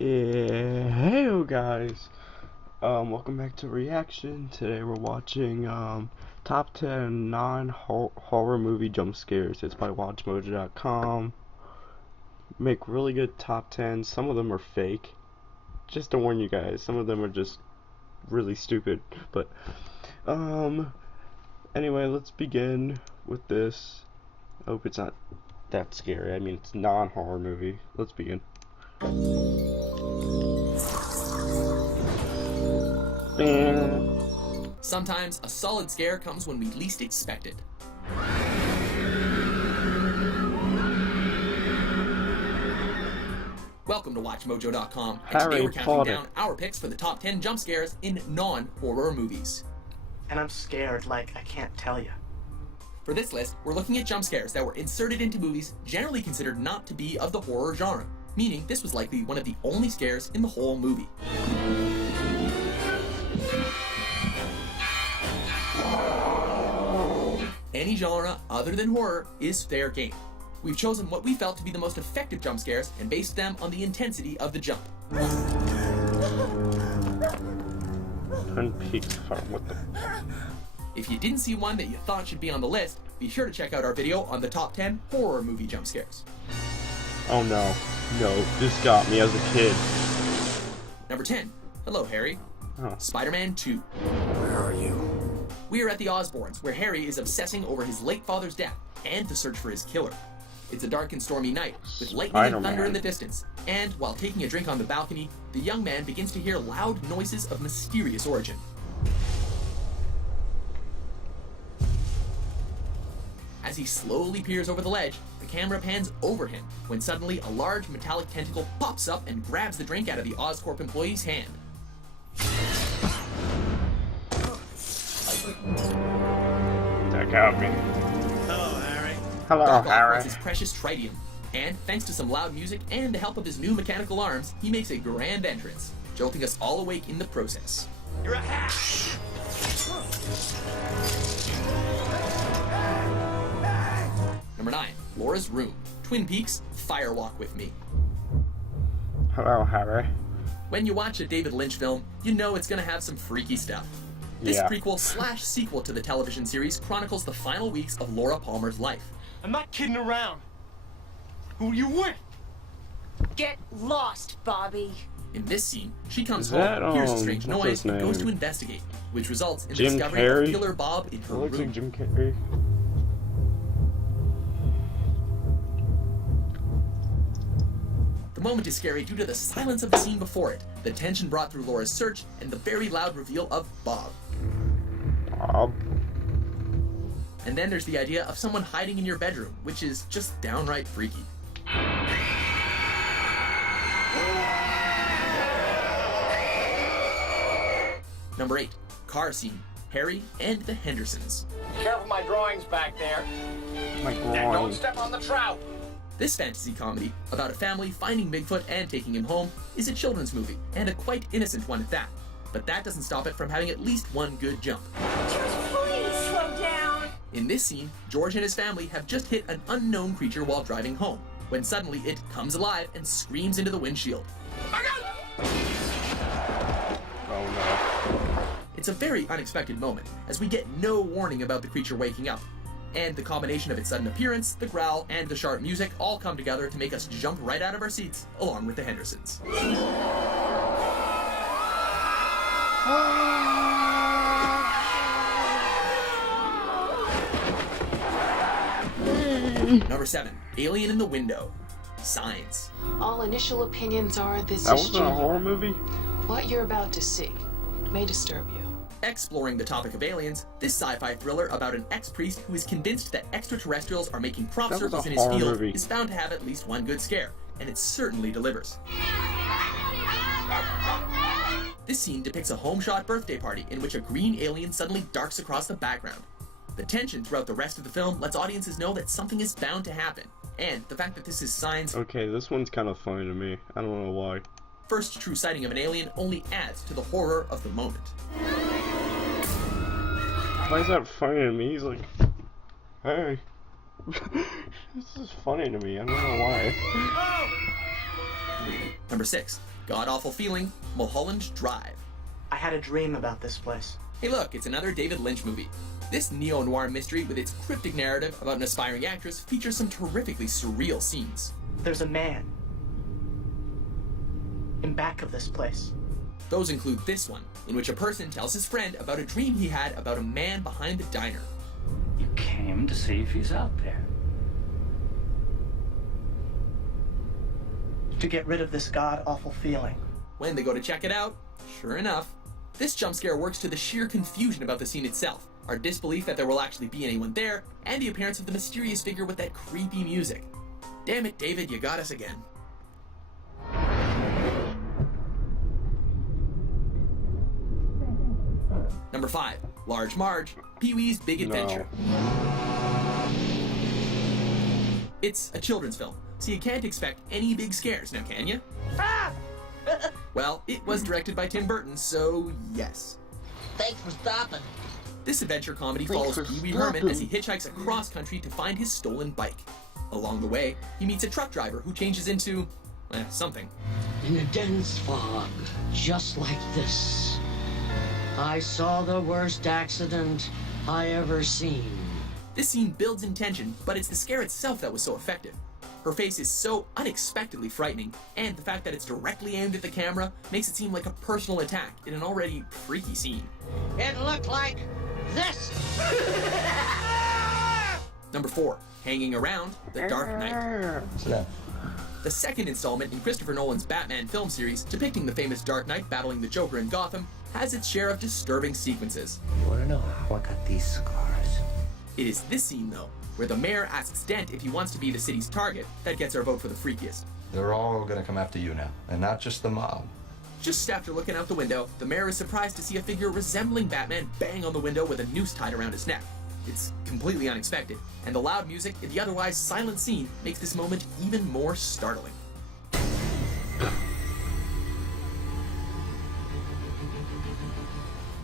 Yeah, hey guys. Welcome back to Reaction. Today we're watching top 10 non-horror movie jump scares. It's by WatchMojo.com. Make really good top 10s. Some of them are fake. Just to warn you guys, some of them are just really stupid. But anyway, let's begin with this. I hope it's not that scary. I mean, it's non-horror movie. Let's begin. Sometimes a solid scare comes when we least expect it. Welcome to WatchMojo.com, and today we're counting down our picks for the top 10 jump scares in non-horror movies. And I'm scared like I can't tell you. For this list, we're looking at jump scares that were inserted into movies generally considered not to be of the horror genre, meaning this was likely one of the only scares in the whole movie. Any genre other than horror is fair game. We've chosen what we felt to be the most effective jump scares and based them on the intensity of the jump. If you didn't see one that you thought should be on the list, be sure to check out our video on the top 10 horror movie jump scares. Oh no, this got me as a kid. Number 10. Hello, Harry. Oh. Spider-Man 2. Where are you? We are at the Osborns, where Harry is obsessing over his late father's death and the search for his killer. It's a dark and stormy night, with lightning and thunder in the distance, and while taking a drink on the balcony, the young man begins to hear loud noises of mysterious origin. As he slowly peers over the ledge, the camera pans over him, when suddenly a large metallic tentacle pops up and grabs the drink out of the Oscorp employee's hand. That got me. Hello, Harry. Hello, Doc Ock Harry. wants his precious tritium, and thanks to some loud music and the help of his new mechanical arms, he makes a grand entrance, jolting us all awake in the process. You're a hack. Number 9. Laura's Room. Twin Peaks, Firewalk with Me. Hello, Harry. When you watch a David Lynch film, you know it's gonna have some freaky stuff. This prequel/sequel to the television series chronicles the final weeks of Laura Palmer's life. I'm not kidding around. Who you with? Get lost, Bobby. In this scene, she comes home, hears a strange noise, and goes to investigate, which results in the discovery of Killer Bob in her room. Looks like Jim Carrey. The moment is scary due to the silence of the scene before it, the tension brought through Laura's search, and the very loud reveal of Bob. And then there's the idea of someone hiding in your bedroom, which is just downright freaky. Number 8. Car scene. Harry and the Hendersons. Careful my drawings back there. My And don't groin. step on the trout. This fantasy comedy, about a family finding Bigfoot and taking him home, is a children's movie, and a quite innocent one at that. But that doesn't stop it from having at least one good jump. Just please slow down. In this scene, George and his family have just hit an unknown creature while driving home, when suddenly it comes alive and screams into the windshield. Oh no. It's a very unexpected moment, as we get no warning about the creature waking up. And the combination of its sudden appearance, the growl, and the sharp music all come together to make us jump right out of our seats, along with the Hendersons. Number 7. Alien in the Window. Signs. All initial opinions are this That is wasn't a horror movie? What you're about to see may disturb you. Exploring the topic of aliens, this sci-fi thriller about an ex-priest who is convinced that extraterrestrials are making crop That was circles a in his horror field movie. is bound to have at least one good scare, and it certainly delivers. This scene depicts a home-shot birthday party in which a green alien suddenly darts across the background. The tension throughout the rest of the film lets audiences know that something is bound to happen, and the fact that this is Signs' Okay, this one's kind of funny to me. I don't know why. first true sighting of an alien only adds to the horror of the moment. Why is that funny to me? He's like, hey. This is funny to me. I don't know why. Number 6. God-awful feeling, Mulholland Drive. I had a dream about this place. Hey look, it's another David Lynch movie. This neo-noir mystery with its cryptic narrative about an aspiring actress features some terrifically surreal scenes. There's a man in back of this place. Those include this one, in which a person tells his friend about a dream he had about a man behind the diner. You came to see if he's out there. To get rid of this god-awful feeling. When they go to check it out, sure enough, this jump scare works to the sheer confusion about the scene itself, our disbelief that there will actually be anyone there, and the appearance of the mysterious figure with that creepy music. Damn it, David, you got us again. Number 5, Large Marge, Pee-wee's Big Adventure. It's a children's film, so you can't expect any big scares now, can you? Well, it was directed by Tim Burton, so yes. Thanks for stopping. This adventure comedy follows Pee Wee Herman as he hitchhikes across country to find his stolen bike. Along the way, he meets a truck driver who changes into, something. In a dense fog, just like this, I saw the worst accident I ever seen. This scene builds in tension, but it's the scare itself that was so effective. Her face is so unexpectedly frightening, and the fact that it's directly aimed at the camera makes it seem like a personal attack in an already freaky scene. It looked like this. Number 4, Hanging Around, The Dark Knight. The second installment in Christopher Nolan's Batman film series, depicting the famous Dark Knight battling the Joker in Gotham, has its share of disturbing sequences. You wanna know how I got these scars? It is this scene, though, where the mayor asks Dent if he wants to be the city's target, that gets our vote for the freakiest. They're all gonna come after you now, and not just the mob. Just after looking out the window, the mayor is surprised to see a figure resembling Batman bang on the window with a noose tied around his neck. It's completely unexpected, and the loud music in the otherwise silent scene makes this moment even more startling.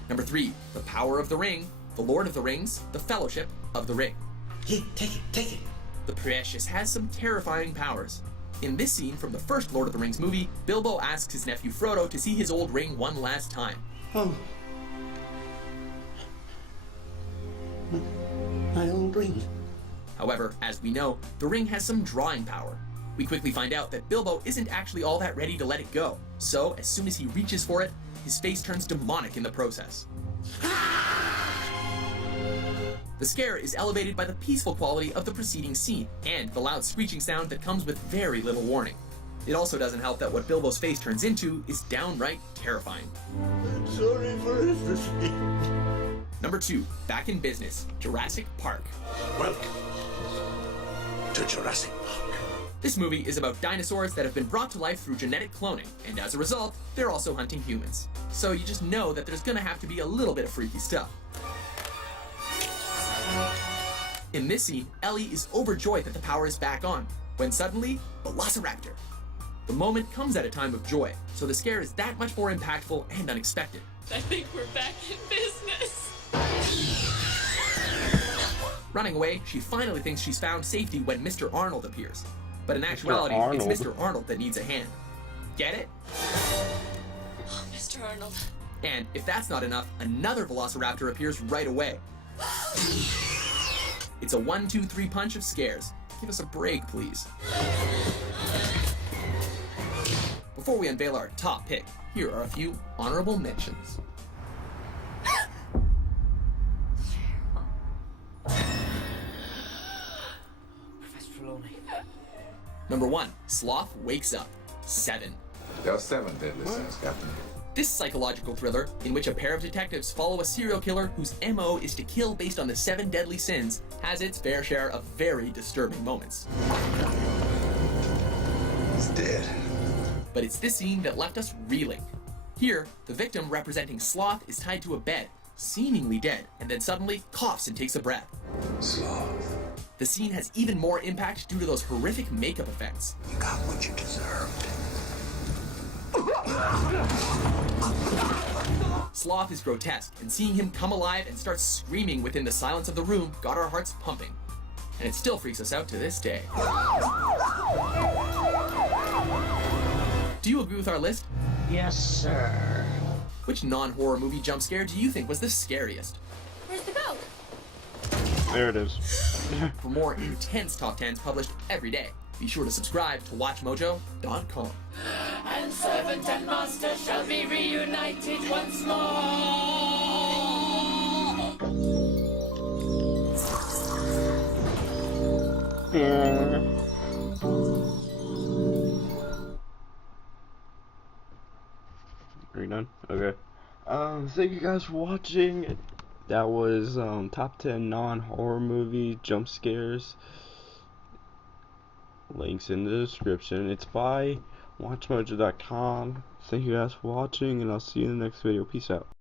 Number 3, The Power of the Ring, The Lord of the Rings, The Fellowship of the Ring. Here, take it. The Precious has some terrifying powers. In this scene from the first Lord of the Rings movie, Bilbo asks his nephew Frodo to see his old ring one last time. Oh. My old ring. However, as we know, the ring has some drawing power. We quickly find out that Bilbo isn't actually all that ready to let it go, so as soon as he reaches for it, his face turns demonic in the process. The scare is elevated by the peaceful quality of the preceding scene, and the loud screeching sound that comes with very little warning. It also doesn't help that what Bilbo's face turns into is downright terrifying. I'm sorry for everything. Number 2, Back in Business, Jurassic Park. Welcome to Jurassic Park. This movie is about dinosaurs that have been brought to life through genetic cloning, and as a result, they're also hunting humans. So you just know that there's gonna have to be a little bit of freaky stuff. In this scene, Ellie is overjoyed that the power is back on, when suddenly, Velociraptor. The moment comes at a time of joy, so the scare is that much more impactful and unexpected. I think we're back in business. Running away, she finally thinks she's found safety when Mr. Arnold appears. But in actuality, it's Mr. Arnold that needs a hand. Get it? Oh, Mr. Arnold. And if that's not enough, another Velociraptor appears right away. It's a 1-2-3 punch of scares. Give us a break, please. Before we unveil our top pick, here are a few honorable mentions. Professor Trelawney. Number 1, Sloth Wakes Up, 7. There are 7 deadly sins, Captain. This psychological thriller, in which a pair of detectives follow a serial killer whose MO is to kill based on the 7 deadly sins, has its fair share of very disturbing moments. He's dead. But it's this scene that left us reeling. Here, the victim representing Sloth is tied to a bed, seemingly dead, and then suddenly coughs and takes a breath. Sloth. The scene has even more impact due to those horrific makeup effects. You got what you deserved. Sloth is grotesque, and seeing him come alive and start screaming within the silence of the room got our hearts pumping. And it still freaks us out to this day. Do you agree with our list? Yes, sir. Which non-horror movie jump scare do you think was the scariest? Where's the goat? There it is. For more intense top 10s published every day, be sure to subscribe to WatchMojo.com. And servant and master shall be reunited once more. Are you done? Okay. Thank you guys for watching. That was top 10 non-horror movie jump scares. Links in the description. It's by WatchMojo.com. Thank you guys for watching, and I'll see you in the next video. Peace out.